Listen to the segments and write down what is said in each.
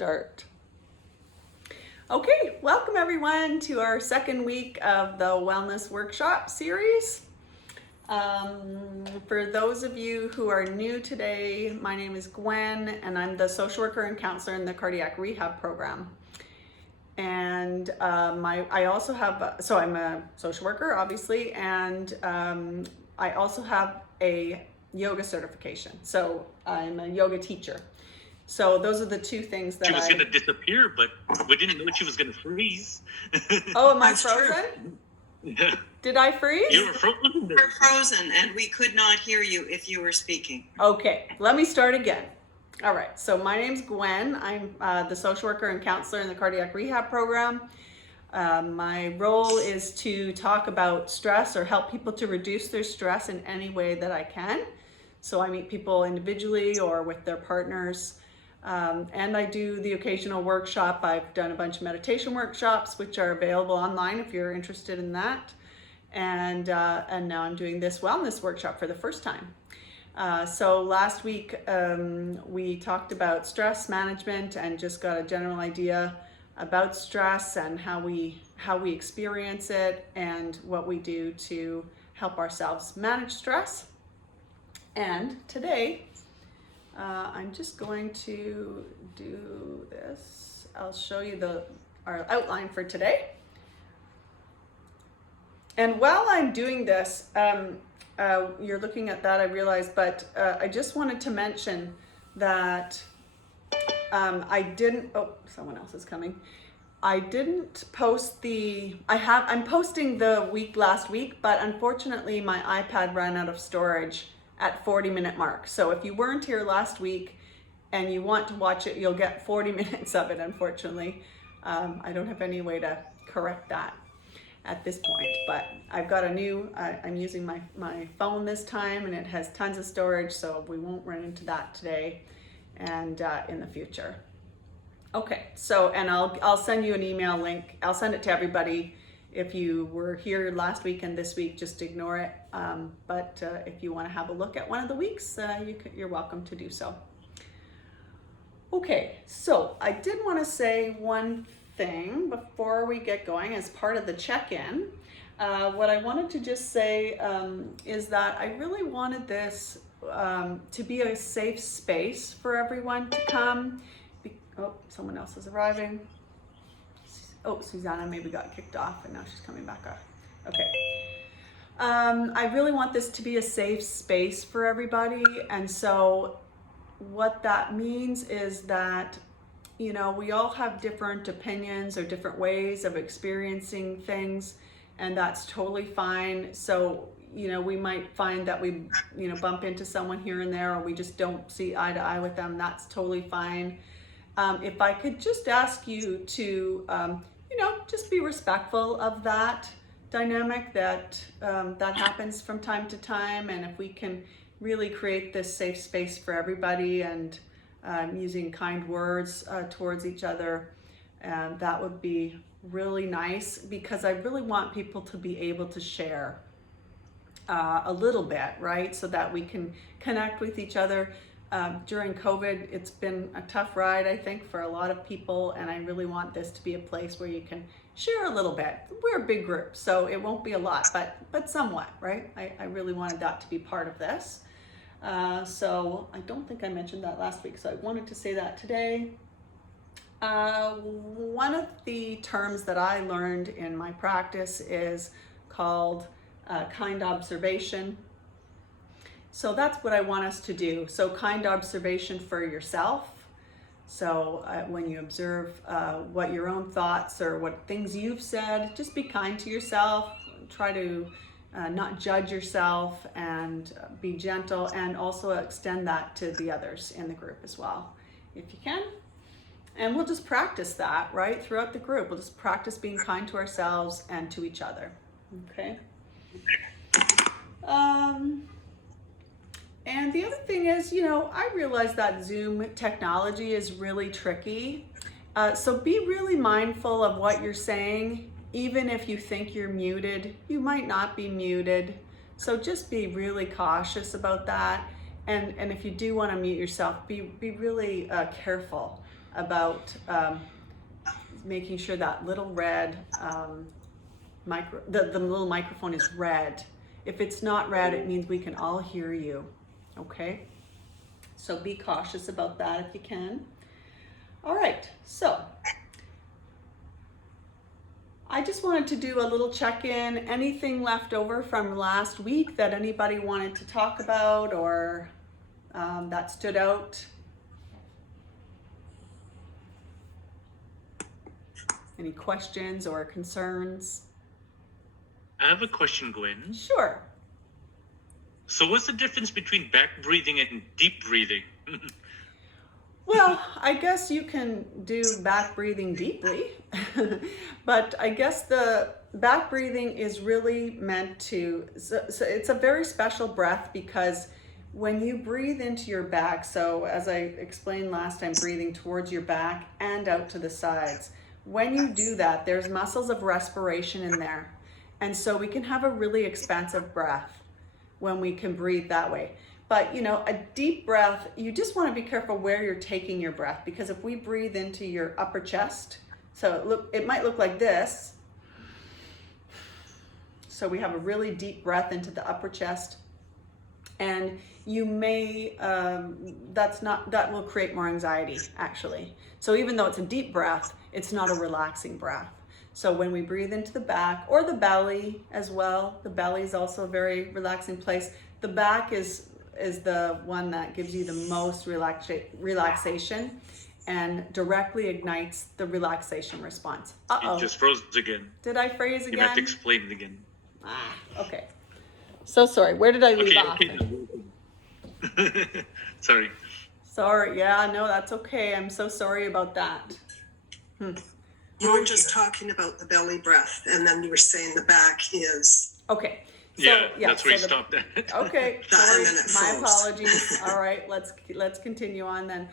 start. Okay, welcome everyone to our second week of the Wellness Workshop series. For those of you who are new today, my name is Gwen and I'm the social worker and counselor in the cardiac rehab program. And I also have, so I'm a social worker obviously, and I also have a yoga certification. So I'm a yoga teacher. So those are the two things that she was going to disappear, but we didn't know she was going to freeze. Oh, am I frozen? Yeah. Did I freeze? You were frozen. You were frozen, and we could not hear you if you were speaking. Okay, let me start again. All right, so my name's Gwen. I'm the social worker and counselor in the cardiac rehab program. My role is to talk about stress or help people to reduce their stress in any way that I can. So I meet people individually or with their partners. And I do the occasional workshop. I've done a bunch of meditation workshops, which are available online if you're interested in that. And now I'm doing this wellness workshop for the first time. So last week we talked about stress management and just got a general idea about stress and how we experience it and what we do to help ourselves manage stress. And today I'm just going to do this. I'll show you our outline for today. And while I'm doing this, you're looking at that, I realize, but I just wanted to mention that someone else is coming. I didn't post I'm posting the last week, but unfortunately my iPad ran out of storage at 40-minute mark. So if you weren't here last week and you want to watch it, you'll get 40 minutes of it, unfortunately. I don't have any way to correct that at this point, but I've got I'm using my phone this time and it has tons of storage, so we won't run into that today and in the future. Okay, so, and I'll send you an email link. I'll send it to everybody. If you were here last week and this week, just ignore it. But if you want to have a look at one of the weeks, you're welcome to do so. Okay, so I did want to say one thing before we get going as part of the check-in. What I wanted to just say is that I really wanted this to be a safe space for everyone to come. Oh, someone else is arriving. Oh, Susanna maybe got kicked off and now she's coming back up. Okay. I really want this to be a safe space for everybody. And so what that means is that, you know, we all have different opinions or different ways of experiencing things, and that's totally fine. So, you know, we might find that we, bump into someone here and there, or we just don't see eye to eye with them. That's totally fine. If I could just ask you to, just be respectful of that dynamic that happens from time to time, and if we can really create this safe space for everybody and using kind words towards each other, that would be really nice, because I really want people to be able to share a little bit, right? So that we can connect with each other. During COVID, it's been a tough ride, I think, for a lot of people, and I really want this to be a place where you can share a little bit. We're a big group, so it won't be a lot, but somewhat, right? I really wanted that to be part of this. So I don't think I mentioned that last week, so I wanted to say that today. One of the terms that I learned in my practice is called kind observation. So that's what I want us to do. So kind observation for yourself. So when you observe what your own thoughts or what things you've said, just be kind to yourself. Try to not judge yourself and be gentle, and also extend that to the others in the group as well, if you can. And we'll just practice that, right, throughout the group. We'll just practice being kind to ourselves and to each other, okay? And the other thing is, I realize that Zoom technology is really tricky. So be really mindful of what you're saying. Even if you think you're muted, you might not be muted. So just be really cautious about that. And if you do want to mute yourself, be really careful about making sure that little red the little microphone is red. If it's not red, it means we can all hear you. Okay? So be cautious about that if you can. All right, so I just wanted to do a little check-in. Anything left over from last week that anybody wanted to talk about or that stood out? Any questions or concerns? I have a question, Gwen. Sure. So what's the difference between back breathing and deep breathing? Well, I guess you can do back breathing deeply, but I guess the back breathing is really meant to, so it's a very special breath because when you breathe into your back, so as I explained last time, breathing towards your back and out to the sides, when you do that, there's muscles of respiration in there. And so we can have a really expansive breath when we can breathe that way. But you know, a deep breath, you just want to be careful where you're taking your breath, because if we breathe into your upper chest, so it might look like this. So we have a really deep breath into the upper chest, and you may, that will create more anxiety actually. So even though it's a deep breath, it's not a relaxing breath. So when we breathe into the back or the belly as well, the belly is also a very relaxing place. The back is the one that gives you the most relaxation and directly ignites the relaxation response. Uh-oh. It just froze again. Did I freeze again? You have to explain it again. Okay. So sorry. Where did I leave off? Okay. Sorry. Sorry. Yeah, no, that's okay. I'm so sorry about that. You were just talking about the belly breath, and then you were saying the back is. Okay. So, Yeah, that's where so you stopped at. Okay, That, sorry, and then it my froze. apologies. All right, let's continue on then.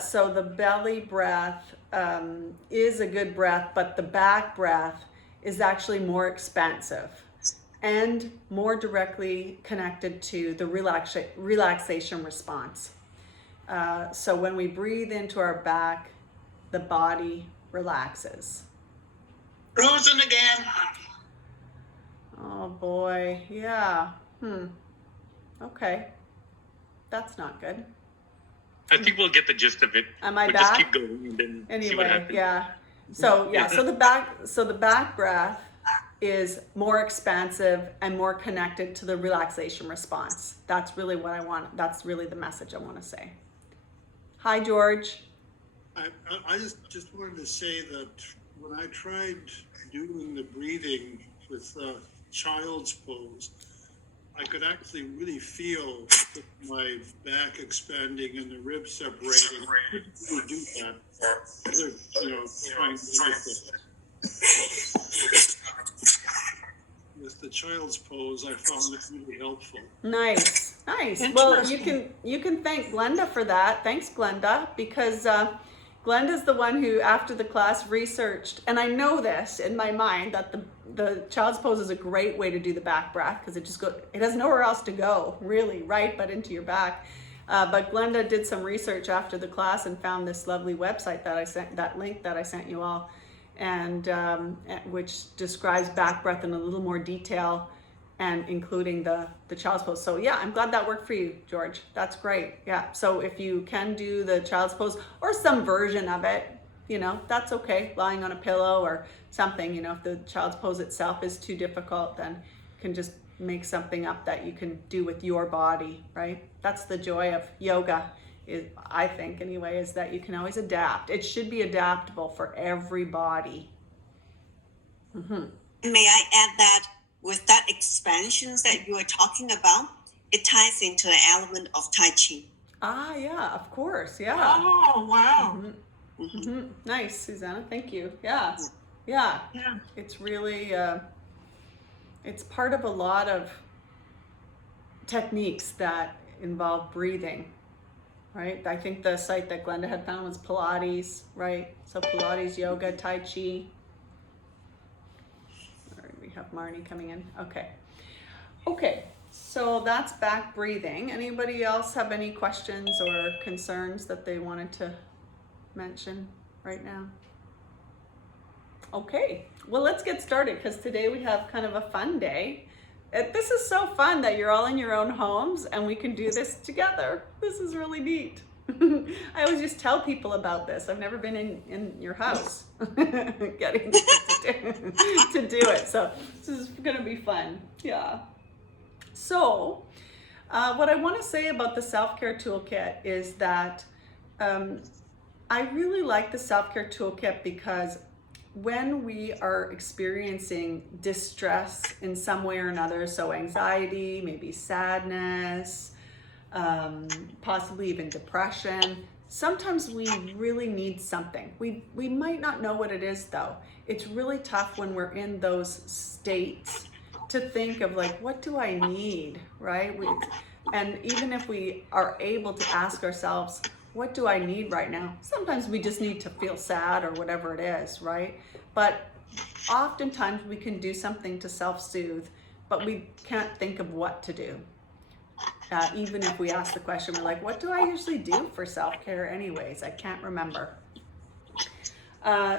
So the belly breath is a good breath, but the back breath is actually more expansive and more directly connected to the relaxation response. So when we breathe into our back, the body relaxes. Frozen again. Oh boy, yeah. Okay. That's not good. I think we'll get the gist of it. Am I We'll back? just keep going and then see what Anyway, happens. yeah. So the back breath is more expansive and more connected to the relaxation response. That's really what I want. That's really the message I want to say. Hi, George. I just wanted to say that when I tried doing the breathing with child's pose, I could actually really feel my back expanding and the ribs separating. I couldn't really do that. Trying with the child's pose, I found it really helpful. Nice. Well, you can thank Glenda for that. Thanks, Glenda, because Glenda's the one who, after the class, researched, and I know this in my mind, that the child's pose is a great way to do the back breath, because it has nowhere else to go, really, right, but into your back. But Glenda did some research after the class and found this lovely website that link that I sent you all, and which describes back breath in a little more detail, and including the child's pose. So yeah, I'm glad that worked for you, George. That's great. Yeah, so if you can do the child's pose or some version of it, that's okay, lying on a pillow or something. If the child's pose itself is too difficult, then you can just make something up that you can do with your body, right? That's the joy of yoga, I think anyway, is that you can always adapt. It should be adaptable for everybody. May I add that with that expansions that you are talking about, it ties into the element of Tai Chi. Ah, yeah, of course, yeah. Oh, wow. Nice, Susanna, thank you. Yeah. It's really, it's part of a lot of techniques that involve breathing, right? I think the site that Glenda had found was Pilates, right? So Pilates, yoga, Tai Chi. We have Marnie coming in. Okay, so that's back breathing. Anybody else have any questions or concerns that they wanted to mention right now? Okay, well, let's get started because today we have kind of a fun day. This is so fun that you're all in your own homes and we can do this together. This is really neat. I always just tell people about this. I've never been in your house getting to do it. So this is gonna be fun, yeah. So what I wanna say about the self-care toolkit is that I really like the self-care toolkit because when we are experiencing distress in some way or another, so anxiety, maybe sadness, possibly even depression, sometimes we really need something. We might not know what it is though. It's really tough when we're in those states to think of like, what do I need, right? And even if we are able to ask ourselves, what do I need right now? Sometimes we just need to feel sad or whatever it is, right? But oftentimes we can do something to self-soothe, but we can't think of what to do. Even if we ask the question, we're like, what do I usually do for self-care anyways? I can't remember.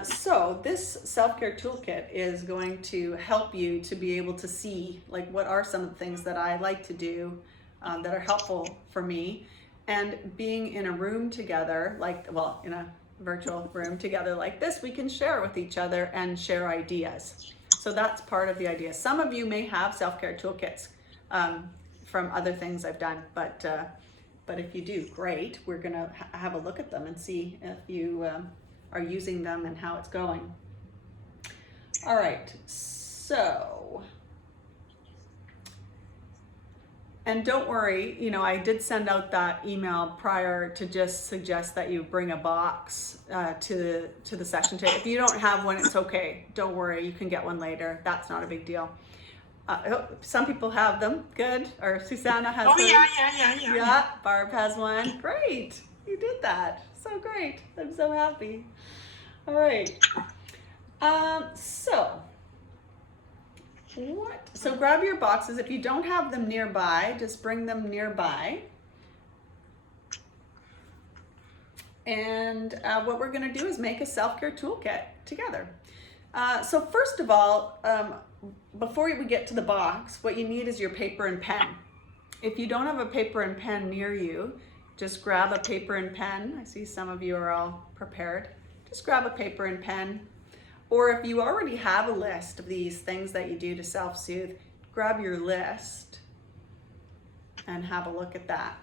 So this self-care toolkit is going to help you to be able to see like what are some of the things that I like to do that are helpful for me. And being in a room together, like, well, in a virtual room together like this, we can share with each other and share ideas. So that's part of the idea. Some of you may have self-care toolkits from other things I've done, but if you do, great. We're gonna have a look at them and see if you are using them and how it's going. All right, so. And don't worry, you know, I did send out that email prior to just suggest that you bring a box to the session today. If you don't have one, it's okay. Don't worry, you can get one later. That's not a big deal. Some people have them, good. Or Susanna has Oh, hers. yeah. Yeah, Barb has one. Great, you did that. So great, I'm so happy. All right, so grab your boxes. If you don't have them nearby, just bring them nearby. And what we're gonna do is make a self-care toolkit together. So first of all, before we get to the box, what you need is your paper and pen. If you don't have a paper and pen near you, just grab a paper and pen. I see some of you are all prepared. Just grab a paper and pen. Or if you already have a list of these things that you do to self-soothe, grab your list and have a look at that.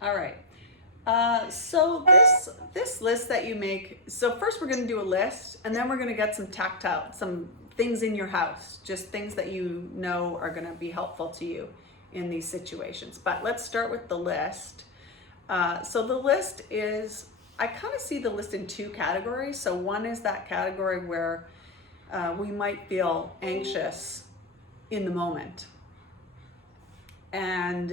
All right, so this list that you make, so first we're gonna do a list and then we're gonna get some things in your house, just things that you know are gonna be helpful to you in these situations. But let's start with the list. So the list is, I kind of see the list in two categories. So one is that category where we might feel anxious in the moment and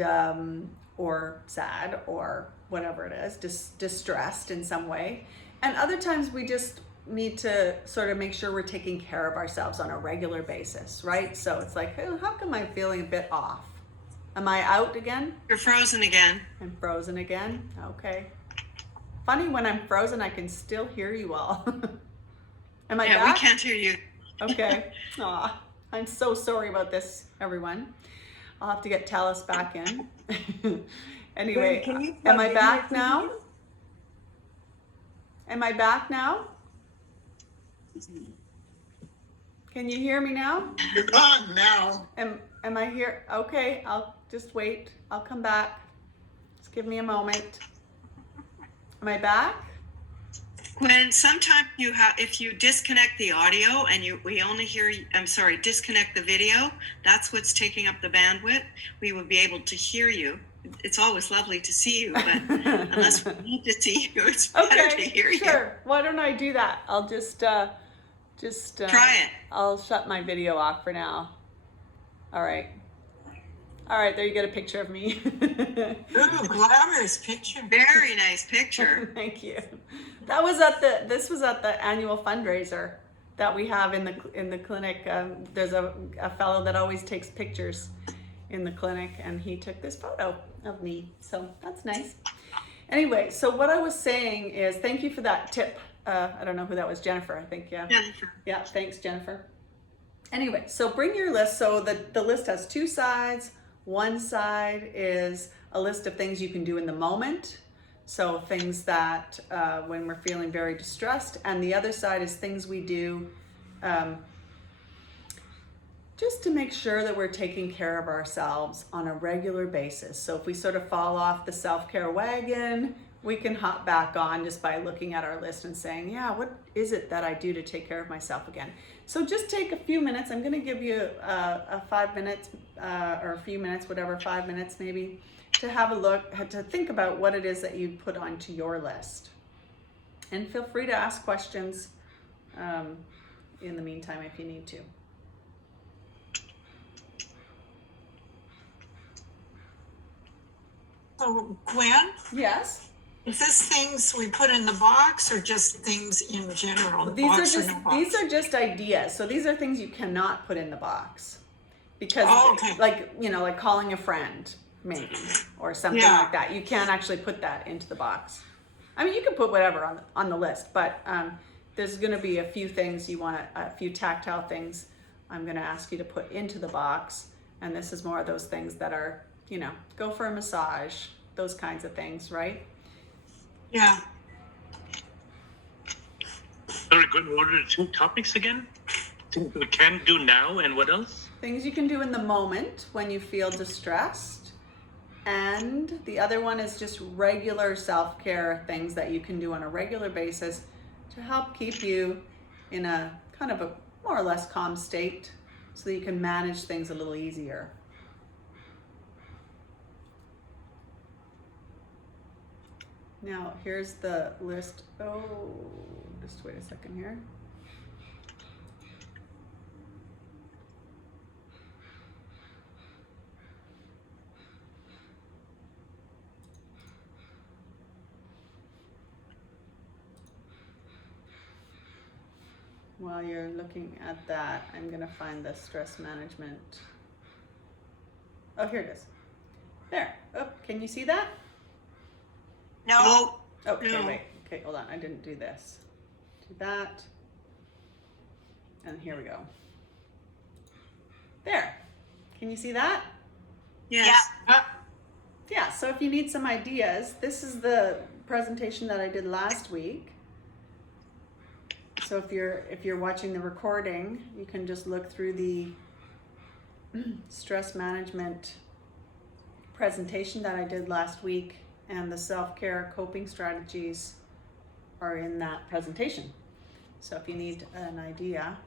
or sad or whatever it is, distressed in some way. And other times we just need to sort of make sure we're taking care of ourselves on a regular basis, right? So it's like, oh, how come I'm feeling a bit off? Am I out again? You're frozen again. I'm frozen again, okay. Funny, when I'm frozen, I can still hear you all. Am I Yeah, back? we can't hear you. Okay. Aw, I'm so sorry about this, everyone. I'll have to get Talis back in. Anyway, Can you am plug I in back here, now? please? Am I back now? Can you hear me now? You're on now. Am I here? Okay, I'll just wait. I'll come back. Just give me a moment. Am I back? When sometimes you have, if you disconnect the audio and we only hear, disconnect the video, that's what's taking up the bandwidth. We would be able to hear you. It's always lovely to see you, but unless we need to see you, it's better to hear you. Sure. Why don't I do that? I'll just try it. I'll shut my video off for now. All right. All right, there you get a picture of me. Ooh, glamorous picture. Very nice picture. Thank you. That was this was at the annual fundraiser that we have in the clinic. There's a fellow that always takes pictures in the clinic, and he took this photo of me. So that's nice. Anyway, so what I was saying is, thank you for that tip. I don't know who that was, Jennifer, I think, yeah. Jennifer. Yeah, thanks, Jennifer. Anyway, so bring your list. So the list has two sides. One side is a list of things you can do in the moment. So things that when we're feeling very distressed. And the other side is things we do just to make sure that we're taking care of ourselves on a regular basis. So if we sort of fall off the self-care wagon, we can hop back on just by looking at our list and saying, yeah, what is it that I do to take care of myself again? So just take a few minutes. I'm going to give you a 5 minutes or a few minutes, whatever, 5 minutes maybe, to have a look, to think about what it is that you put onto your list. And feel free to ask questions in the meantime if you need to. So Gwen, Yes? is this things we put in the box or just things in general? These are just ideas. So these are things you cannot put in the box because, Oh, okay. like, you know, like calling a friend maybe or something Yeah. like that. You can't actually put that into the box. I mean, you can put whatever on the list, but there's going to be a few things you want, a few tactile things I'm going to ask you to put into the box. And this is more of those things that are, you know, go for a massage, those kinds of things, right? Yeah, Sorry, good. What are the two topics again? Things we can do now, and what else? Things you can do in the moment when you feel distressed. And the other one is just regular self-care things that you can do on a regular basis to help keep you in a kind of a more or less calm state so that you can manage things a little easier. Now, here's the list. Oh, just wait a second here. While you're looking at that, I'm going to find the stress management. Oh, here it is. There. Oh, can you see that? no, Okay, No. wait. Okay, hold on. I didn't do this. Do that. And here we go. There. Can you see that? Yes. Yeah, so if you need some ideas, this is the presentation that I did last week. So if you're watching the recording, you can just look through the stress management presentation that I did last week, and the self-care coping strategies are in that presentation. So if you need an idea,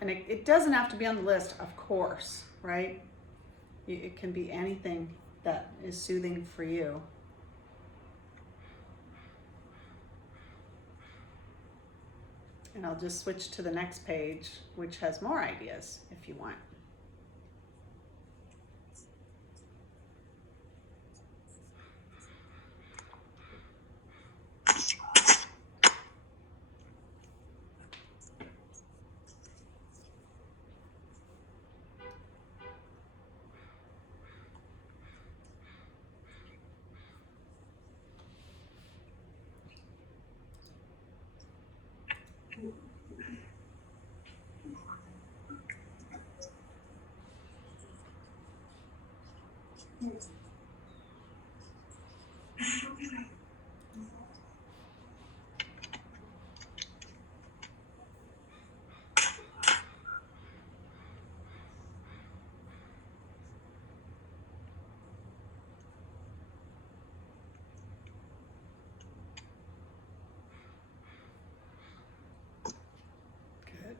and it doesn't have to be on the list, of course, right? It can be anything that is soothing for you. And I'll just switch to the next page, which has more ideas if you want.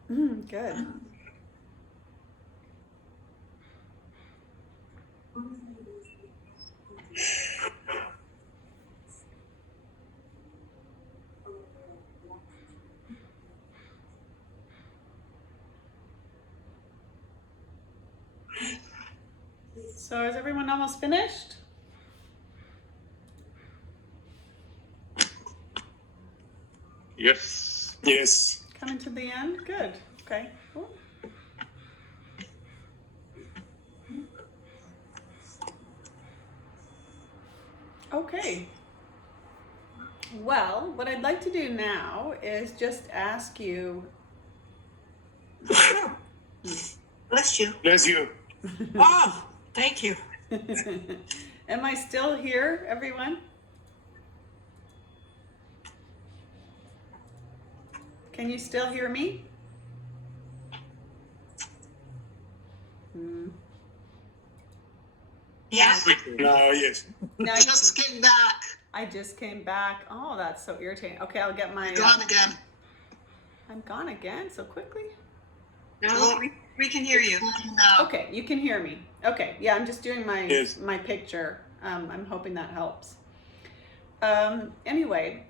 Good. Good. So is everyone almost finished? Yes. Yes. Coming to the end? Good. Okay. Cool. Okay. Well, what I'd like to do now is just ask you. Bless you. Bless you. Oh, thank you. Am I still here, everyone? Can you still hear me? Yeah. No, yes. No, I just came back. I just came back. Oh, that's so irritating. Okay, I'll get my. Gone again. I'm gone again so quickly. No, we can hear you. Now. Okay, you can hear me. Okay, yeah, I'm just doing my Yes. my picture. I'm hoping that helps. Anyway,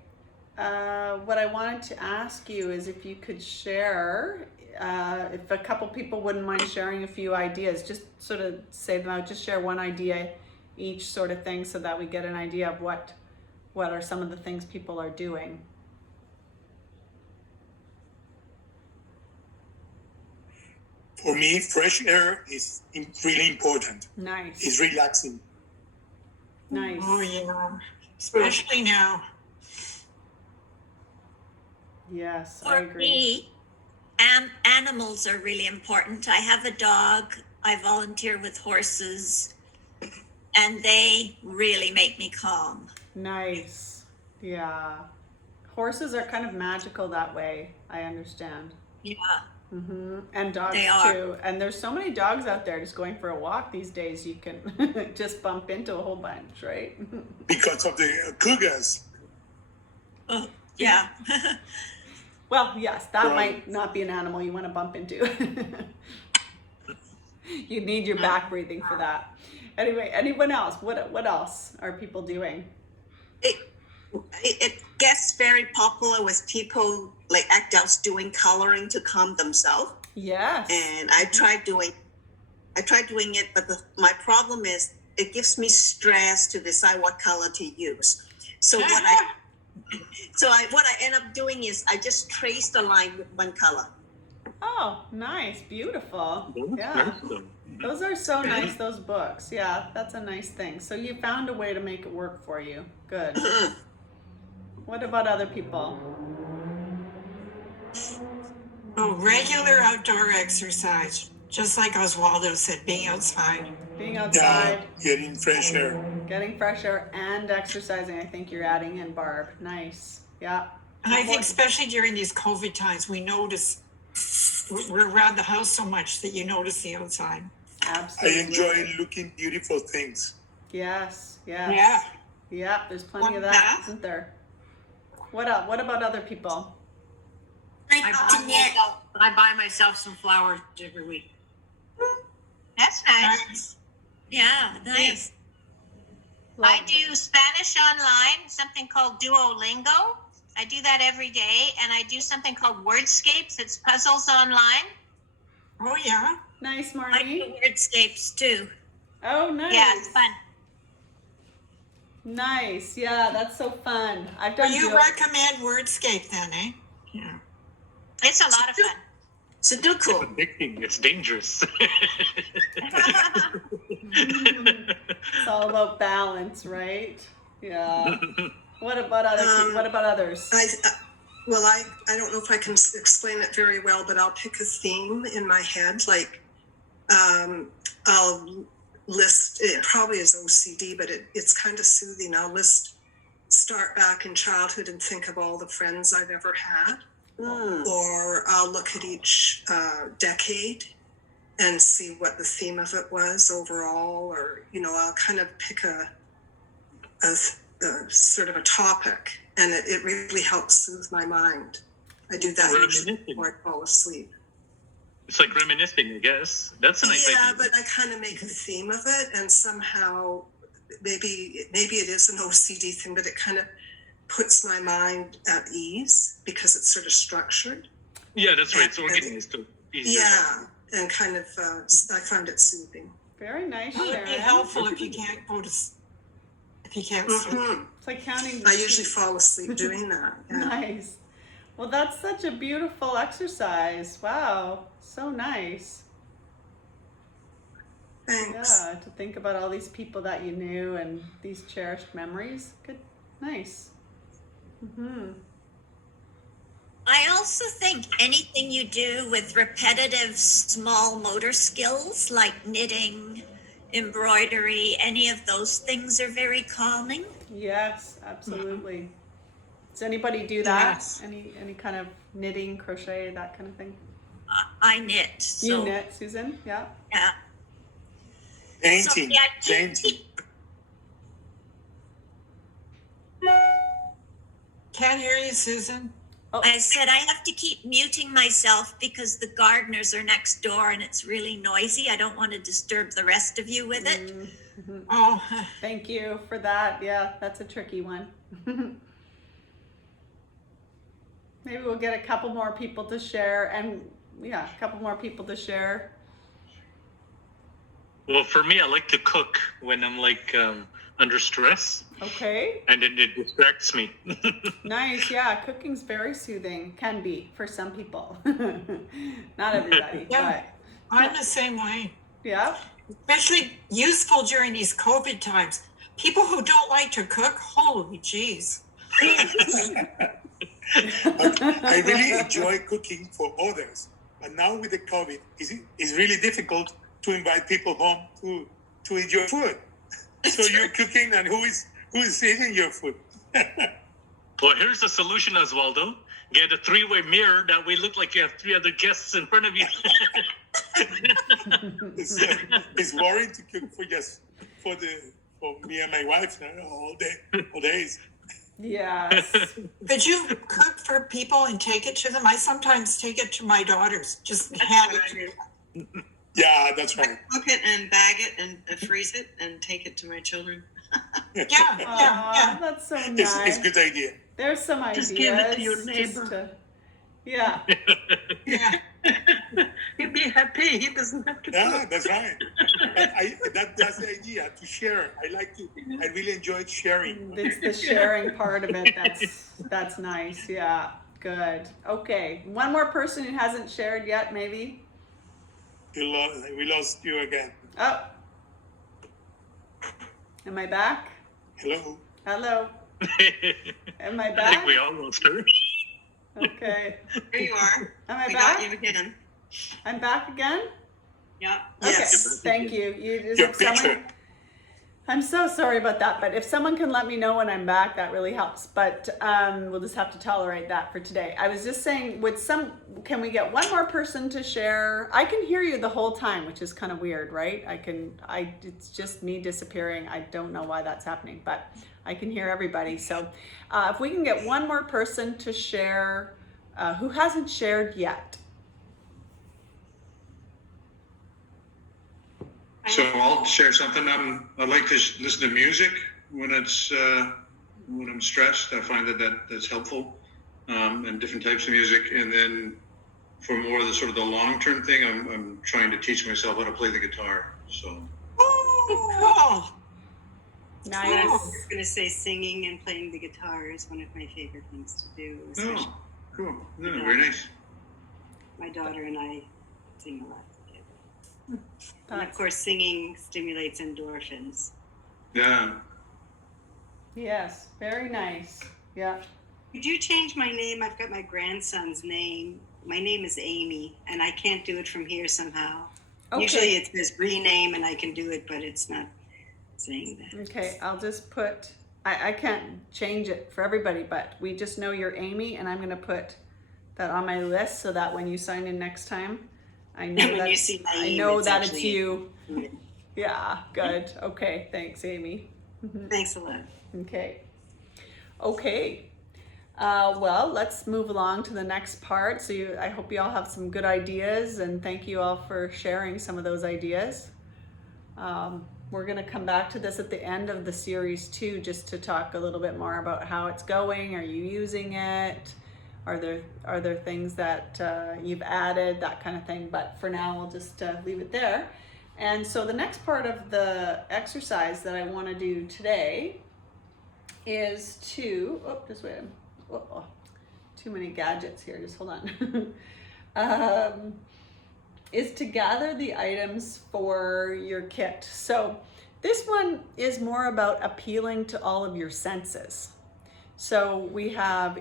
what I wanted to ask you is if you could share, if a couple people wouldn't mind sharing a few ideas, just sort of say them out, just share one idea each sort of thing so that we get an idea of what are some of the things people are doing. For me, fresh air is really important. Nice. It's relaxing. Nice. Oh, yeah. Especially now. Yes, I For agree. me, animals are really important. I have a dog. I volunteer with horses, and they really make me calm. Nice. Yeah. Horses are kind of magical that way. I understand. Yeah, And dogs They are. too. And there's so many dogs out there just going for a walk these days. You can just bump into a whole bunch, right? Because of the cougars. oh, yeah. Well, yes, that Right. might not be an animal you want to bump into. You need your back breathing for that. Anyway, anyone else? What else are people doing? It gets very popular with people like adults doing coloring to calm themselves. Yes. And I tried doing it, but my problem is it gives me stress to decide what color to use. So what I end up doing is I just trace the line with one color. Oh, nice. Beautiful. Yeah. Nice, though. Those are so nice, those books. Yeah, that's a nice thing. So you found a way to make it work for you. Good. What about other people? Oh, regular outdoor exercise. Just like Oswaldo said, being outside. Being outside, Getting fresh air. getting fresh air, and exercising. I think you're adding in, Barb. Nice. Yeah. And I think especially during these COVID times, we notice we're around the house so much that you notice the outside. I Absolutely. enjoy looking beautiful things. Yes. Yes. Yeah. Yeah. There's plenty of that, Yeah. isn't there? What up? What about other people? I buy myself some flowers every week. That's nice. Yeah, nice. I do Spanish online, something called Duolingo. I do that every day, and I do something called Wordscapes. It's puzzles online. Oh, yeah. Nice, I do Marnie. wordscapes too. Oh, nice. Yeah, it's fun. Nice. Yeah, that's so fun. I've Do done. you recommend Wordscape then, eh? Yeah. It's a lot of fun. Sudoku. Addicting. It's dangerous. It's all about balance, right? Yeah. What about other? What about others? I don't know if I can explain it very well, but I'll pick a theme in my head. Like, I'll list, it probably is OCD, but it's kind of soothing. I'll start back in childhood and think of all the friends I've ever had. Or I'll look at each decade and see what the theme of it was overall, or, I'll kind of pick a sort of a topic, and it really helps soothe my mind. I do that usually before I fall asleep. It's like reminiscing, I guess. That's a nice Yeah, idea. but I kind of make a theme of it, and somehow maybe it is an OCD thing, but it kind of puts my mind at ease because it's sort of structured. Yeah, that's right. It's organized too. Easier. Yeah, and kind of I find it soothing. Very nice, Well, it'd be Sharon. helpful if you can't if you can't sleep. Mhm. It's like counting. I usually fall asleep doing that. Yeah. Nice. Well, that's such a beautiful exercise. Wow, so nice. Thanks. Yeah, to think about all these people that you knew and these cherished memories. Good, nice. Mm-hmm. I also think anything you do with repetitive small motor skills like knitting, embroidery, any of those things are very calming. Yes, absolutely. Does anybody do that? Yes. Any kind of knitting, crochet, that kind of thing? I knit. You So, knit, Susan? Yeah. yeah. Painting, yeah, painting. Can't hear you, Susan. I said I have to keep muting myself because the gardeners are next door and it's really noisy. I don't want to disturb the rest of you with it. Mm-hmm. Oh, Thank you for that. Yeah, that's a tricky one. Maybe we'll get a couple more people to share, and yeah, a couple more people to share. Well, for me, I like to cook when I'm like under stress, Okay, and it distracts me. nice. Yeah, cooking's very soothing. Can be for some people. Not everybody, Yeah. but I'm the same way. yeah. Especially useful during these COVID times. People who don't like to cook, holy jeez. I really enjoy cooking for others, but now with the COVID, it's really difficult to invite people home to eat your food. So you're cooking, and who is eating your food? Well, here's the solution, Oswaldo. Get a three-way mirror. That way, look like you have three other guests in front of you. It's boring to cook for me and my wife all days. Yes. Could you cook for people and take it to them? I sometimes take it to my daughters. Just hand it to them. Yeah, that's right. Cook it and bag it and freeze it and take it to my children. Yeah, Aw, that's so nice. It's a good idea. There's some ideas. Just give it to your just neighbor. yeah. yeah. He'd be happy. He doesn't have to Yeah, cook. that's right. But that's the idea, to share. I really enjoyed sharing. It's the sharing part of it that's nice. Yeah, good. Okay, one more person who hasn't shared yet, maybe. We lost you again. Oh, am I back? Hello. Hello, am I I think back? we all lost her. Okay, Here you are. am I We back? got you hidden. I'm back again. Yeah. Okay, Yes. thank you. Is Your it someone? picture. I'm so sorry about that, but if someone can let me know when I'm back, that really helps. But we'll just have to tolerate that for today. I was just saying, can we get one more person to share? I can hear you the whole time, which is kind of weird, right? It's just me disappearing. I don't know why that's happening, but I can hear everybody. So if we can get one more person to share who hasn't shared yet. So I'll share something. I like to listen to music when I'm stressed. I find that's helpful, and different types of music. And then for more of the sort of the long-term thing, I'm trying to teach myself how to play the guitar. So. Oh, Nice. I was going to say singing and playing the guitar is one of my favorite things to do. Especially Oh, cool. Yeah, very nice. my daughter and I sing a lot together. And of That's- course, singing stimulates endorphins. Yeah. Yes, very nice. Yeah. Could you change my name? I've got my grandson's name. My name is Amy, and I can't do it from here somehow. Okay. Usually it says rename, and I can do it, but it's not saying that. Okay, I'll just put, I can't change it for everybody, but we just know you're Amy, and I'm gonna put that on my list so that when you sign in next time, I know When that, you see my I name, know it's that it's actually- you. Yeah, good. Okay, thanks, Amy. Thanks a lot. Okay. Okay. Well, let's move along to the next part. So I hope you all have some good ideas, and thank you all for sharing some of those ideas. We're going to come back to this at the end of the series too, just to talk a little bit more about how it's going. Are you using it? Are there things that you've added, that kind of thing? But for now, we'll just leave it there. And so the next part of the exercise that I want to do today is to, just wait, too many gadgets here, just hold on. Is to gather the items for your kit. So this one is more about appealing to all of your senses. So we have,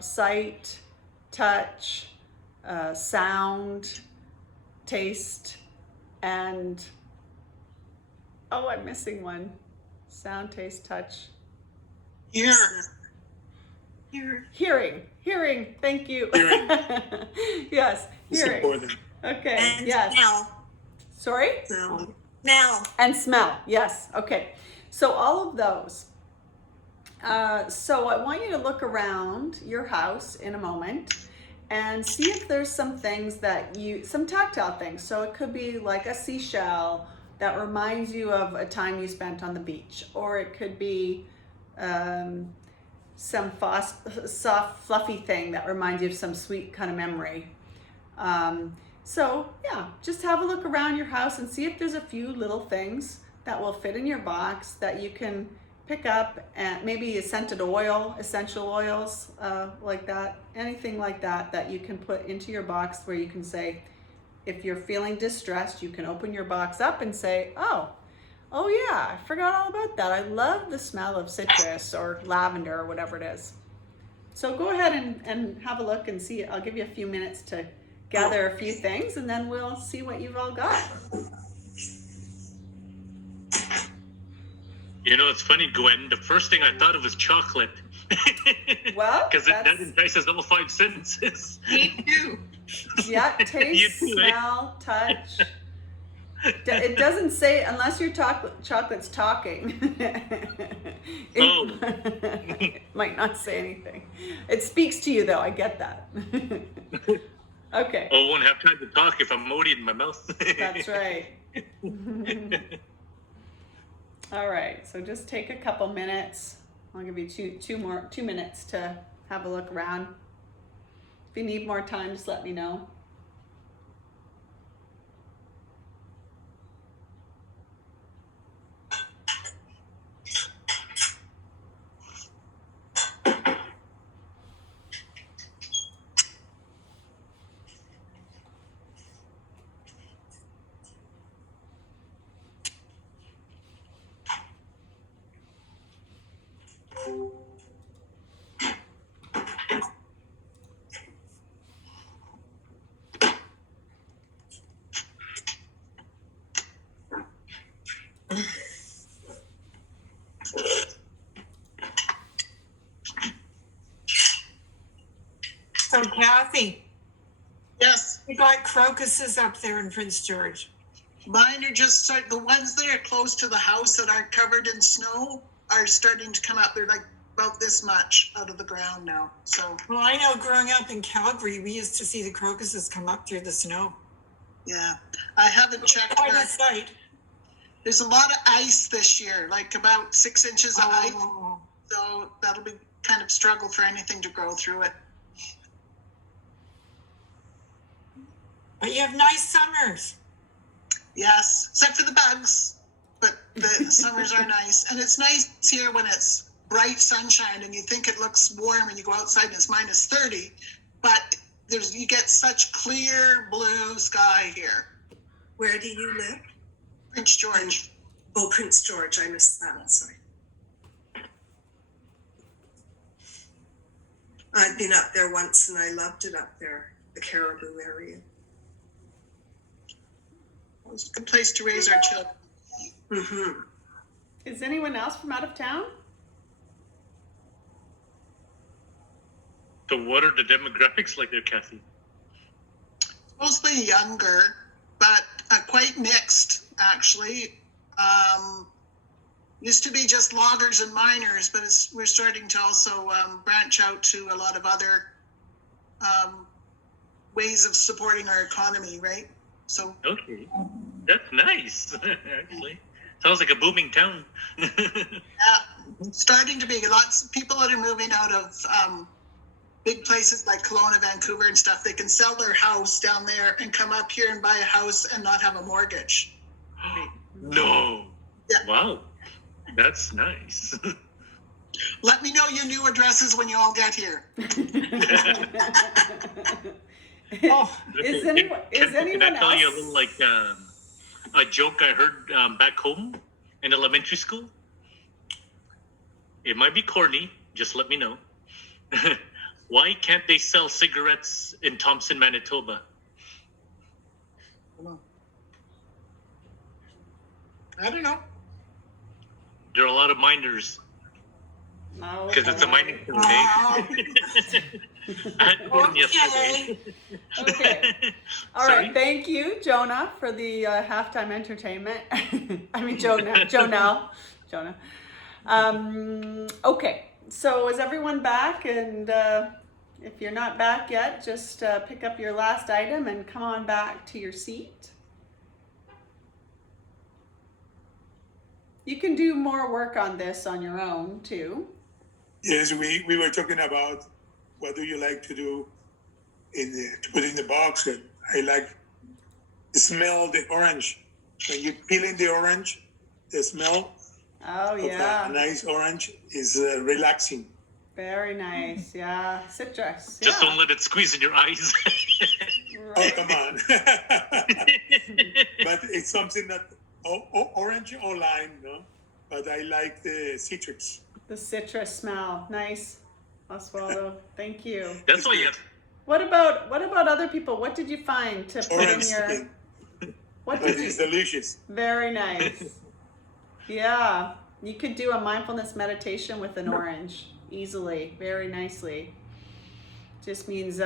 sight, touch, sound, taste, and I'm missing one. Sound, taste, touch. Here. Hearing. Thank you. Hearing. Yes, It's hearing. important. Okay. And Yes. smell. Sorry. So, Smell. And smell. Yes. Okay. So all of those. So I want you to look around your house in a moment and see if there's some things some tactile things. So it could be like a seashell that reminds you of a time you spent on the beach, or it could be some soft, fluffy thing that reminds you of some sweet kind of memory. So yeah, just have a look around your house and see if there's a few little things that will fit in your box that you can pick up, and maybe a scented oil, essential oils, like that, anything like that you can put into your box, where you can say, if you're feeling distressed, you can open your box up and say, oh yeah, I forgot all about that. I love the smell of citrus or lavender or whatever it is. So go ahead and have a look and see. I'll give you a few minutes to gather a few things, and then we'll see what you've all got. It's funny, Gwen. The first thing I thought of was chocolate. Well, Because that entices all 5 senses. Me too. yeah, taste, You do, eh? smell, touch. It doesn't say unless your chocolate's talking. It might not say anything. It speaks to you though. I get that. Okay, I won't have time to talk if I'm moody in my mouth. that's right. All right, so just take a couple minutes. I'll give you two minutes to have a look around. If you need more time, just let me know. So Kathy, Yes, we got crocuses up there in Prince George. mine are just the ones that are close to the house that aren't covered in snow are starting to come up. They're like about this much out of the ground now. So Well, I know growing up in Calgary, we used to see the crocuses come up through the snow. yeah, I haven't checked. Quite a But sight. there's a lot of ice this year, like about 6 inches of ice. Oh, So that'll be kind of struggle for anything to grow through it. but you have nice summers. Yes, except for the bugs, but the summers are nice. And it's nice here when it's bright sunshine and you think it looks warm and you go outside and it's -30, but you get such clear blue sky here. where do you live? Prince George. Oh, Prince George. I missed that. Sorry. I've been up there once and I loved it up there, the Caribou area. It's a good place to raise our children. Mm-hmm. Is anyone else from out of town? So what are the demographics like there, Kathy? Mostly younger, but quite mixed, actually. Used to be just loggers and miners, but we're starting to also branch out to a lot of other ways of supporting our economy, right? So Okay. That's nice, actually. Sounds like a booming town. starting to be lots of people that are moving out of big places like Kelowna, Vancouver and stuff. They can sell their house down there and come up here and buy a house and not have a mortgage. No. Yeah. Wow. That's nice. Let me know your new addresses when you all get here. Oh, Is Can anyone I tell you a else? little a joke I heard back home in elementary school? It might be corny, just let me know. Why can't they sell cigarettes in Thompson, Manitoba? I don't know. There are a lot of miners No. because it's a mining town. Wow. I had one yesterday. Okay. All Sorry? right. Thank you, Jonah, for the halftime entertainment. I mean, Jonah. Okay. So is everyone back? And if you're not back yet, just pick up your last item and come on back to your seat. You can do more work on this on your own too. Yes, we were talking about what do you like to do to put in the box. And I like to smell the orange. When you peel in the orange, the smell Oh of yeah. a nice orange is relaxing. Very nice. Yeah. Citrus. Just Yeah. don't let it squeeze in your eyes. Oh, Right. come on. But it's something that, orange or lime, no? But I like the citrus. The citrus smell. Nice. Oswaldo. Thank you. That's why you have What about other people? What did you find to put Orange in your skin, what but did it's you delicious. Very nice. Yeah. You could do a mindfulness meditation with an orange easily, very nicely. Just means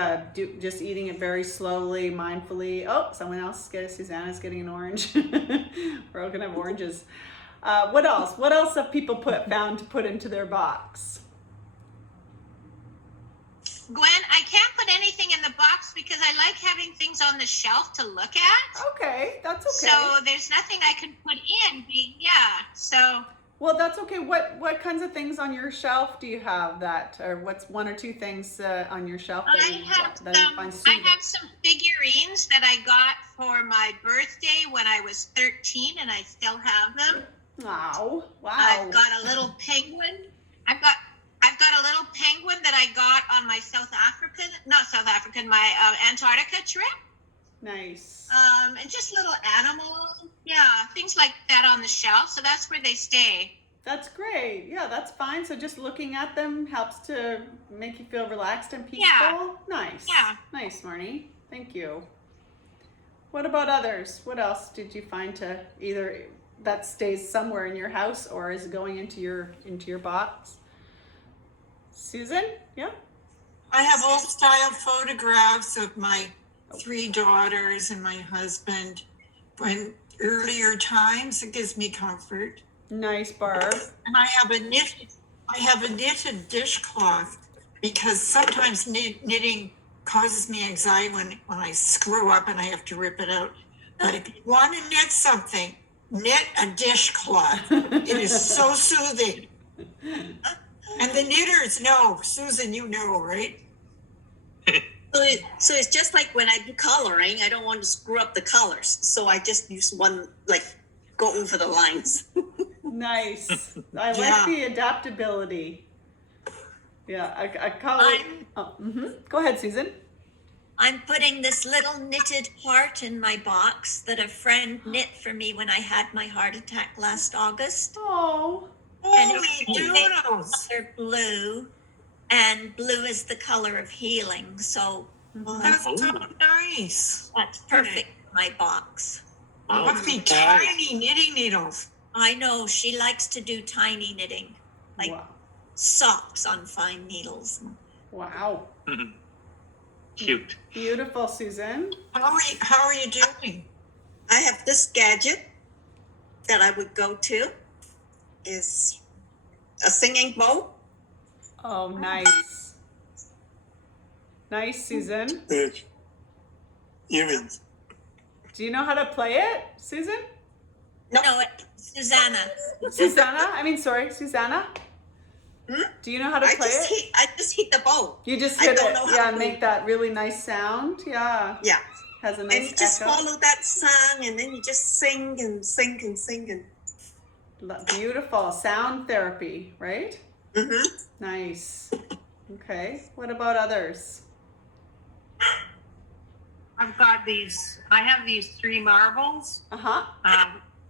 just eating it very slowly, mindfully. Oh, someone else Susanna's getting an orange. We're all gonna have oranges. What else? What else have people found to put into their box? Gwen, I can't put anything in the box because I like having things on the shelf to look at. Okay, that's okay. So there's nothing I can put in. So Well, that's okay. What kinds of things on your shelf do you have that, or what's one or two things on your shelf that you find soothing? I have some figurines that I got for my birthday when I was 13, and I still have them. Wow! Wow! I've got a little penguin. I've got a little penguin that I got on my my Antarctica trip. Nice. And just little animals, things like that on the shelf. So that's where they stay. That's great. Yeah, that's fine. So just looking at them helps to make you feel relaxed and peaceful. Yeah. Nice. Yeah. Nice, Marnie. Thank you. What about others? What else did you find to either that stays somewhere in your house or is going into your box? Susan? Yeah. I have old style photographs of my 3 daughters and my husband when earlier times. It gives me comfort. Nice, Barb. And I have a knitted dishcloth because sometimes knitting causes me anxiety when I screw up and I have to rip it out. But if you want to knit something, knit a dishcloth. It is so soothing. And the knitters know. Susan, you know, right? So it's just like when I do coloring, I don't want to screw up the colors. So I just use one, like, go over the lines. Nice. I Yeah. like the adaptability. Yeah, I call it. Go ahead, Susan. I'm putting this little knitted heart in my box that a friend knit for me when I had my heart attack last August. Oh. And Holy it's doodles. color blue, and blue is the color of healing. So That's so nice. that's perfect for my box. Wow. Must be tiny knitting needles. I know she likes to do tiny knitting, like Wow. socks on fine needles. Wow. Cute. Beautiful, Susan. How are you doing? I have this gadget that I would go to is a singing bowl. Oh, nice. Nice, Susan. Good. Earrings. Do you know how to play it, Susan? No, Susanna. Susanna. Do you know how to I play just it? hit, I just hit the bowl. You just I hit don't it. know how Yeah, to- make that really nice sound. Yeah. Yeah. Has a And nice you just echo. follow that song and then you just sing and sing and sing and Beautiful. Sound therapy, right? mm-hmm. Nice. Okay. What about others? I have these 3 marbles, Uh-huh.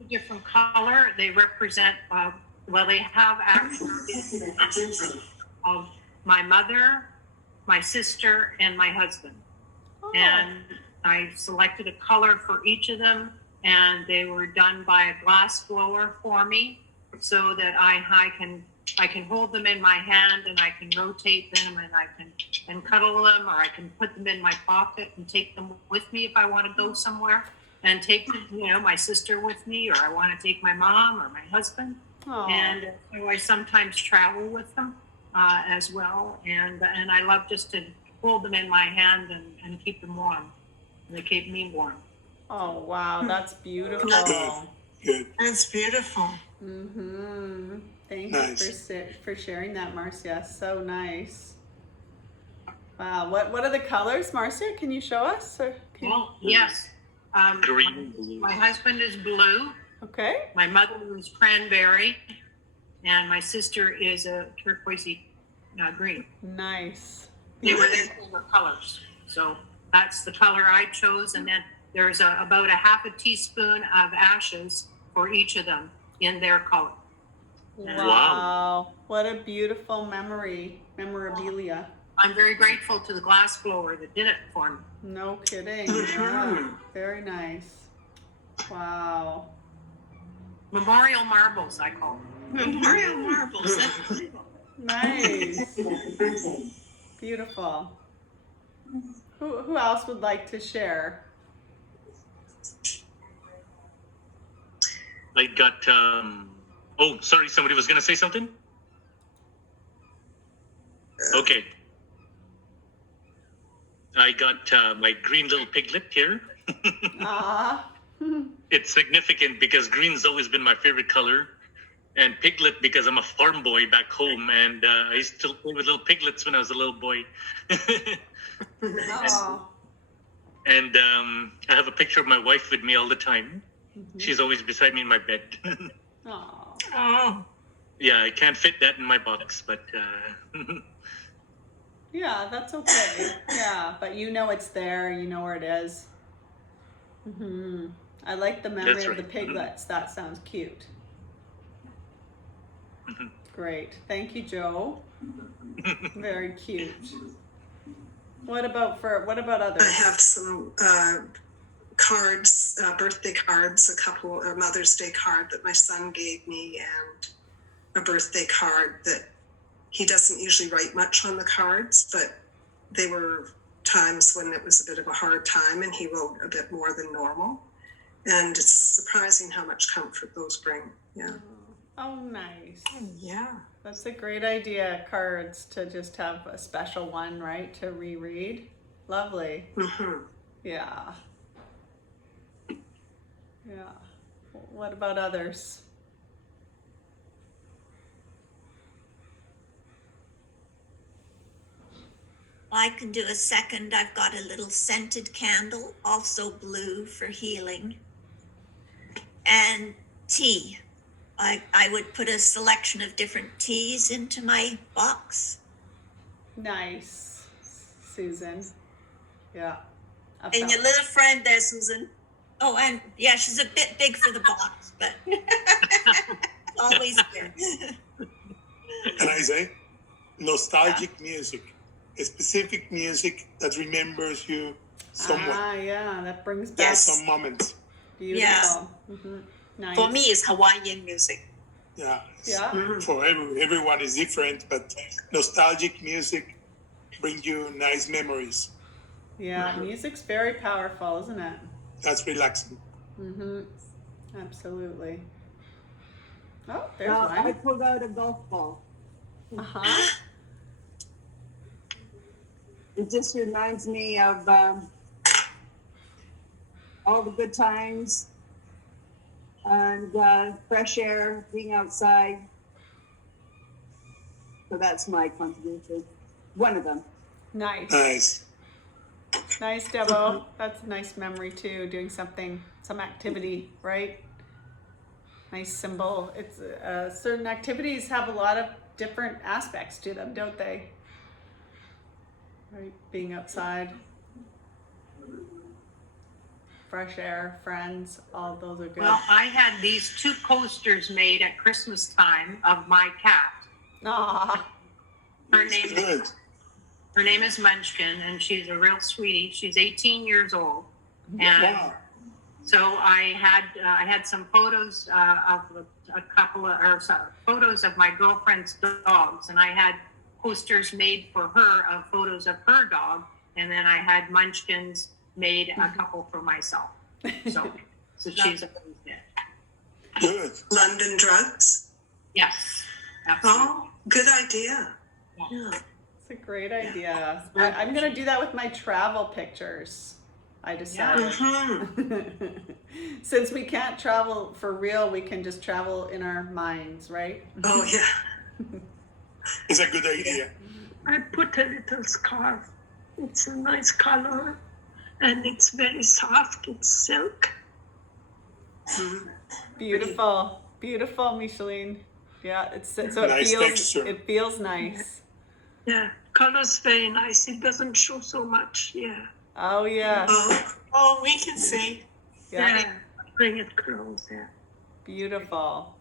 different color. They represent, they have actually of my mother, my sister, and my husband. Oh. And I selected a color for each of them, and they were done by a glass blower for me, so that I can hold them in my hand, and I can rotate them, and I can cuddle them, or I can put them in my pocket and take them with me if I want to go somewhere, and take, my sister with me, or I want to take my mom or my husband. Aw. And so I sometimes travel with them as well, and I love just to hold them in my hand and keep them warm. And they keep me warm. Oh, wow, that's beautiful. Good. That's beautiful. Mm-hmm. Thank Nice. you for sharing that, Marcia. So nice. Wow. What are the colors, Marcia? Can you show us? Or can Well, yes. Green, blue. My husband is blue. Okay. My mother is cranberry, and my sister is a turquoisey green. Nice. They were their favorite colors, so that's the color I chose. And then there's about a half a teaspoon of ashes for each of them in their color. Wow. What a beautiful memorabilia. I'm very grateful to the glass blower that did it for me. No kidding. Yeah. Very nice. Wow. Memorial marbles, I call them. Memorial marbles. Nice. Beautiful. Who else would like to share? I got. Oh, sorry. Somebody was gonna say something. Okay. I got my green little piglet here. Ah. It's significant because green's always been my favorite color, and piglet because I'm a farm boy back home, and I used to play with little piglets when I was a little boy. Oh. And I have a picture of my wife with me all the time. She's always beside me in my bed. Oh. Oh, Yeah, I can't fit that in my box, but Yeah, that's okay. Yeah, but you know it's there. You know where it is. Mm-hmm. I like the memory That's of the right. piglets. That sounds cute. Mhm. Great. Thank you, Joe. Very cute. What about others? I have some cards, birthday cards, a Mother's Day card that my son gave me, and a birthday card that he doesn't usually write much on the cards, but they were times when it was a bit of a hard time and he wrote a bit more than normal. And it's surprising how much comfort those bring. Yeah. Oh, nice. yeah. That's a great idea, cards, to just have a special one, right, to reread. Lovely. Mm-hmm. Yeah. Yeah. What about others? I can do a second. I've got a little scented candle, also blue for healing. And tea. I would put a selection of different teas into my box. Nice, Susan. Yeah. I And felt- your little friend there, Susan. Oh, and yeah, she's a bit big for the box, but always there. Can I say? Nostalgic music. A specific music that remembers you someone. Ah, yeah, that brings back Yes. Some moments. beautiful. Nice. For me, it's Hawaiian music. Yeah. Yeah. For everyone is different, but nostalgic music brings you nice memories. Yeah, music's very powerful, isn't it? That's relaxing. Absolutely. Oh, there's Well, I one. pulled out a golf ball. Uh-huh. It just reminds me of all the good times and fresh air, being outside. So that's my contribution. One of them. Nice. Nice. Nice, Debo. That's a nice memory too, doing some activity, right? Nice symbol. It's certain activities have a lot of different aspects to them, don't they? Right, being outside, fresh air, friends, all those are good. Well, I had these 2 coasters made at Christmas time of my cat. Aw, Her name, Good. her name is Munchkin, and she's a real sweetie. She's 18 years old. And Wow. so I had some photos of photos of my girlfriend's dogs, and I had posters made for her of photos of her dog, and then I had Munchkins made a couple for myself. So she's a Good. London drugs. yes, absolutely. Oh, good idea. Yeah. It's a great idea. I'm gonna do that with my travel pictures. I decided. Since we can't travel for real, we can just travel in our minds, right? Oh, yeah. It's a good idea. I put a little scarf. It's a nice color and it's very soft. It's silk. Beautiful, beautiful, Micheline. Yeah, so Nice texture. it feels nice. Yeah, color's very nice. It doesn't show so much. Yeah. Oh yeah, Oh, we can see. yeah, Bring it close. Yeah. beautiful,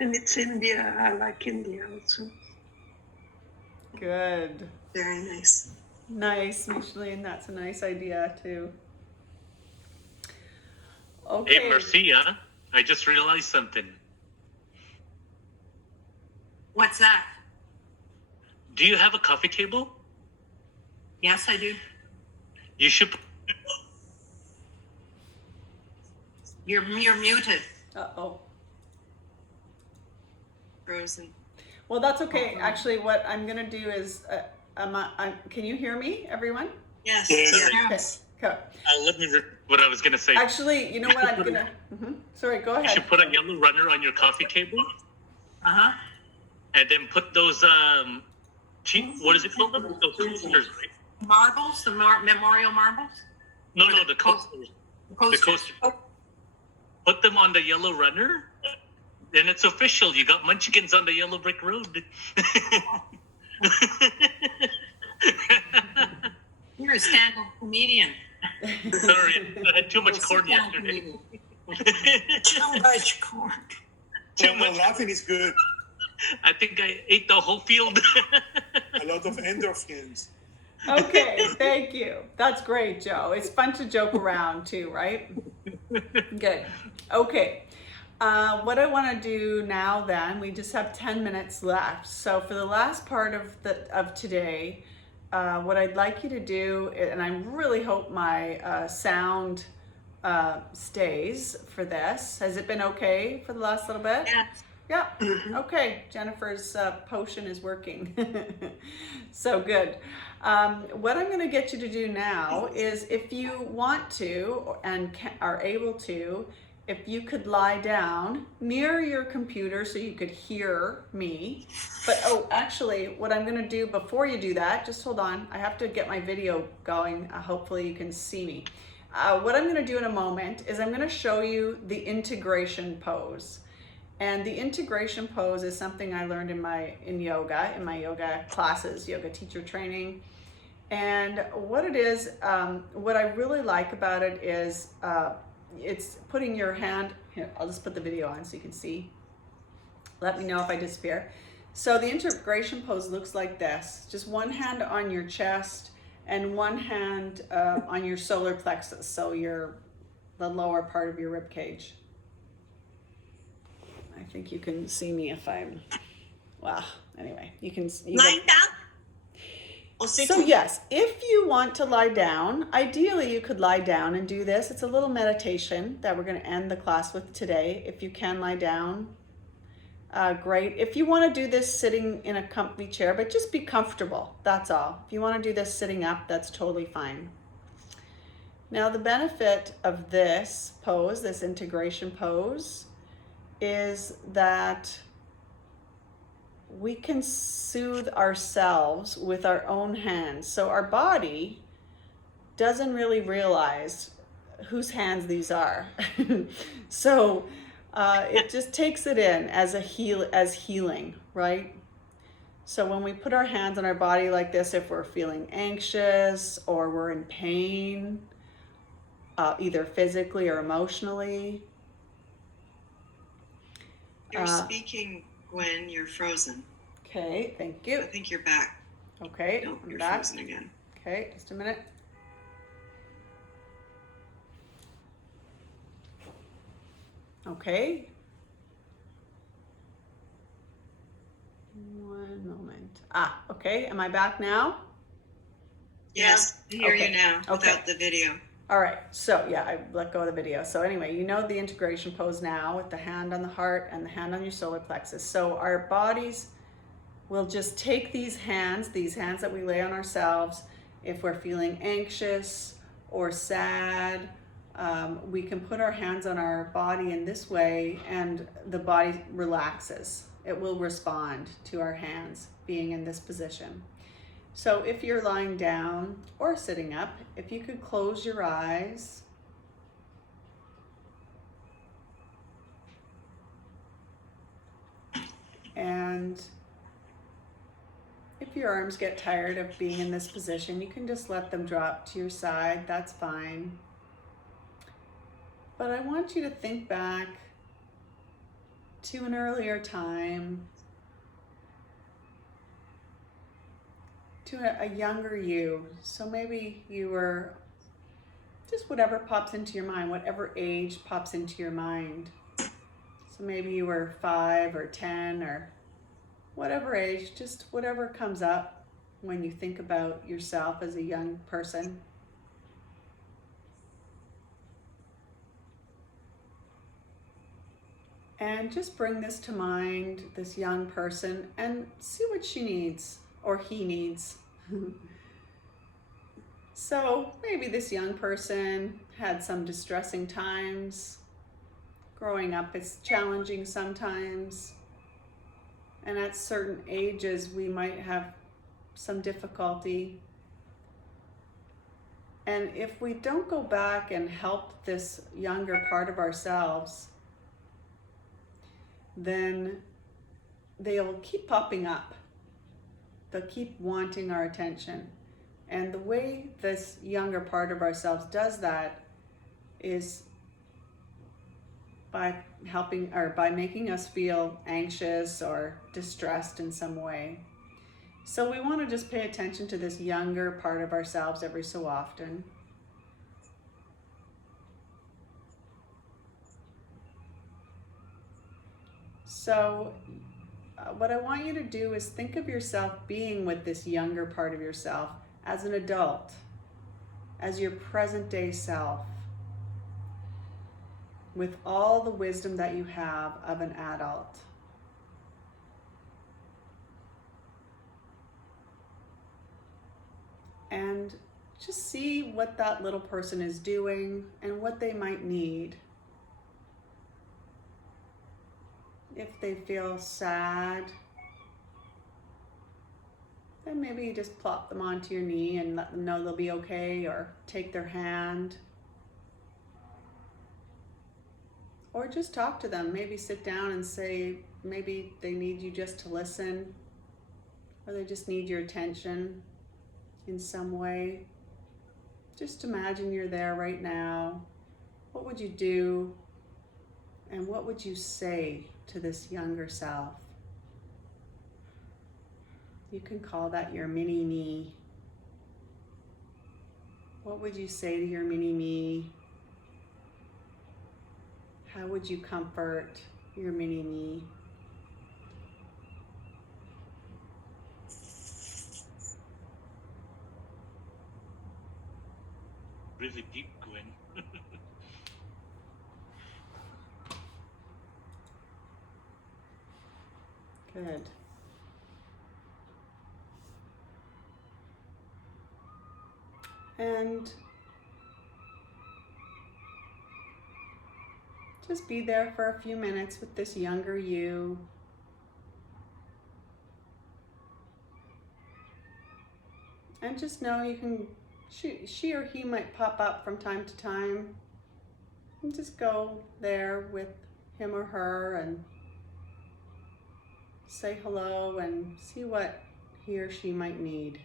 And it's India. I like India also. good, Very nice. nice, Micheline. That's a nice idea too. Hey, Okay. Marcia, I just realized something. What's that? Do you have a coffee table? Yes, I do. You should. You're muted. Uh-oh. Frozen. Well, that's okay. Actually, what I'm gonna do is, can you hear me, everyone? Yes. Yes. Yes. Okay. Let me repeat what I was gonna say. Actually, you know what I'm gonna, sorry, go You ahead. should put a yellow runner on your coffee table, Uh-huh. and then put those what is it called? Those coasters, right? Marbles, the memorial marbles? No, the coasters. The coasters. Put them on the yellow runner, then it's official. You got Munchkins on the yellow brick road. You're a stand-up comedian. Sorry, I had too much corn yesterday. Too much corn. Too Oh, no, much. laughing is good. I think I ate the whole field. A lot of endorphins. Okay, thank you. That's great, Joe. It's fun to joke around too, right? Good. Okay. What I want to do now then, we just have 10 minutes left. So for the last part of today, what I'd like you to do, and I really hope my sound stays for this. Has it been okay for the last little bit? Yes. Yeah. Okay. Jennifer's potion is working. So good. What I'm going to get you to do now is, if you want to and are able to, if you could lie down near your computer so you could hear me. But actually, what I'm going to do before you do that, just hold on. I have to get my video going. Hopefully you can see me. What I'm going to do in a moment is I'm going to show you the integration pose. And the integration pose is something I learned in my yoga classes, yoga teacher training. And what it is, what I really like about it is it's putting your hand, here, I'll just put the video on so you can see. Let me know if I disappear. So the integration pose looks like this. Just one hand on your chest and one hand on your solar plexus, so the lower part of your rib cage. I think you can see me if I'm, well, anyway, you can. Lying down? Or So sitting? yes, if you want to lie down, ideally you could lie down and do this. It's a little meditation that we're going to end the class with today. If you can lie down, great. If you want to do this sitting in a comfy chair, but just be comfortable, that's all. If you want to do this sitting up, that's totally fine. Now the benefit of this pose, this integration pose, is that we can soothe ourselves with our own hands. So our body doesn't really realize whose hands these are. So it just takes it in as healing, right? So when we put our hands on our body like this, if we're feeling anxious or we're in pain, either physically or emotionally. You're speaking, Gwen, you're frozen. Okay, thank I you. think you're back. Okay, No, I'm you're back. frozen again. Okay, just a minute. Okay. One moment. Ah, okay. Am I back now? Yes, I hear Okay. you now Okay. without the video. All right. So yeah, I let go of the video. So anyway, you know the integration pose now with the hand on the heart and the hand on your solar plexus. So our bodies will just take these hands that we lay on ourselves. If we're feeling anxious or sad, we can put our hands on our body in this way and the body relaxes. It will respond to our hands being in this position. So if you're lying down or sitting up, if you could close your eyes. And if your arms get tired of being in this position, you can just let them drop to your side. That's fine. But I want you to think back to an earlier time, to a younger you. So maybe you were just whatever pops into your mind, whatever age pops into your mind. So maybe you were 5 or 10 or whatever age, just whatever comes up when you think about yourself as a young person. And just bring this to mind, this young person, and see what she needs or he needs. So maybe this young person had some distressing times. Growing up is challenging sometimes. And at certain ages, we might have some difficulty. And if we don't go back and help this younger part of ourselves, then they'll keep popping up. They'll keep wanting our attention. And the way this younger part of ourselves does that is by helping or by making us feel anxious or distressed in some way. So we want to just pay attention to this younger part of ourselves every so often. So what I want you to do is think of yourself being with this younger part of yourself as an adult, as your present day self, with all the wisdom that you have of an adult. And just see what that little person is doing and what they might need. If they feel sad, then maybe you just plop them onto your knee and let them know they'll be okay, or take their hand. Or just talk to them, maybe sit down and say, maybe they need you just to listen, or they just need your attention in some way. Just imagine you're there right now. What would you do? And what would you say to this younger self? You can call that your mini me. What would you say to your mini me? How would you comfort your mini me? Really deep, Gwen. Good. And just be there for a few minutes with this younger you. And just know you can, she or he might pop up from time to time. And just go there with him or her and say hello and see what he or she might need.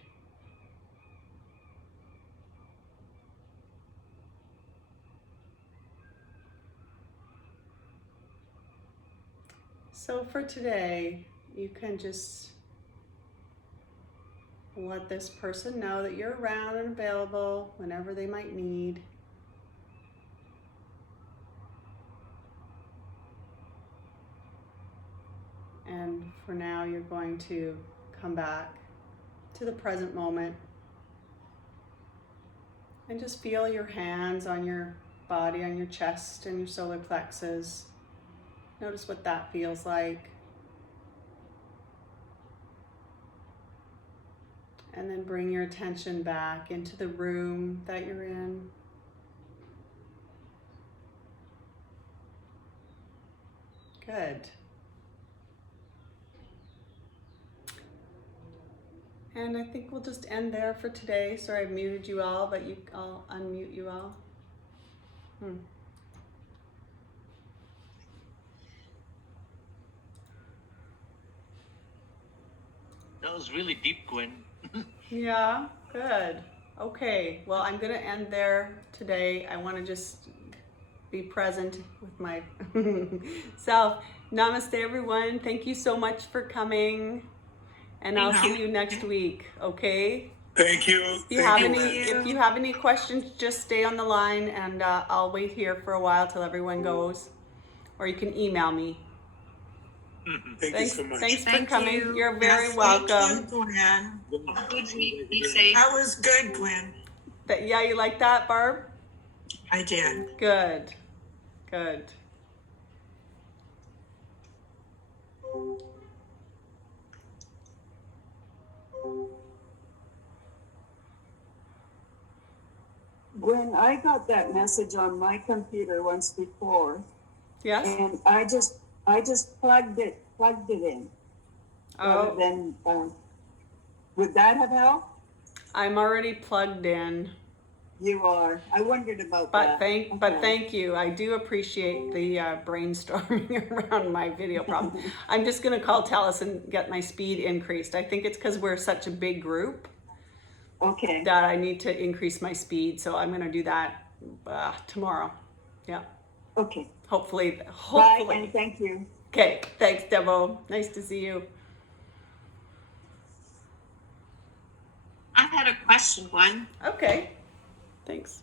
So for today, you can just let this person know that you're around and available whenever they might need. And for now, you're going to come back to the present moment and just feel your hands on your body, on your chest and your solar plexus. Notice what that feels like. And then bring your attention back into the room that you're in. Good. And I think we'll just end there for today. Sorry, I muted you all, but I'll unmute you all. That was really deep, Gwen. Yeah, good. Okay, well, I'm gonna end there today. I wanna just be present with my self. Namaste, everyone. Thank you so much for coming. And I'll see you next week, okay? Thank you. If you have any questions, just stay on the line and I'll wait here for a while till everyone goes. Or you can email me. Thank you so much. Thanks for Thank coming. you. You're very Yes, welcome. Thank you, Gwen. Have a good week. Be safe. That was good, Gwen. Yeah, you like that, Barb? I did. Good. Good. When I got that message on my computer once before, Yes? and I just plugged it in. Rather Oh, than, would that have helped? I'm already plugged in. You are. I wondered about But that. thank you. I do appreciate the brainstorming around my video problem. I'm just gonna call TELUS and get my speed increased. I think it's because we're such a big group Okay. that I need to increase my speed. So I'm gonna do that tomorrow. Yeah, Okay. hopefully. Bye and thank you. Okay, thanks, Debo. Nice to see you. I had a question, Gwen. Okay, thanks.